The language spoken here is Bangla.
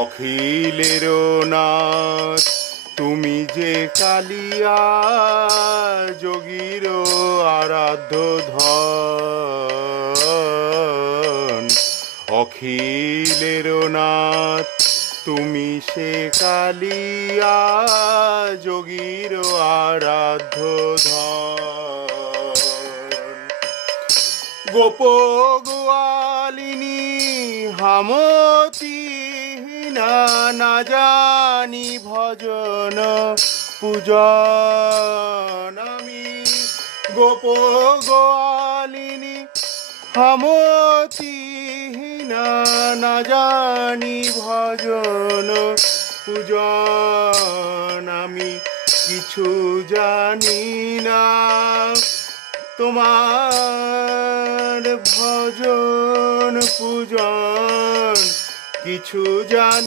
অখিলের নাথ তুমি যে কালিয়া, যোগীর আরাধ্য ধন। অখিলের নাথ তুমি সে কালিয়া, যোগীর আরাধ্য ধন। গোপ গোয়ালিনী হামতি না জানি ভজন পূজন। আমি গোপ গোয়ালিনী হামতি না জানি ভজন পূজন। আমি কিছু জানি না তোমার ভজন পূজন, কিছু জানি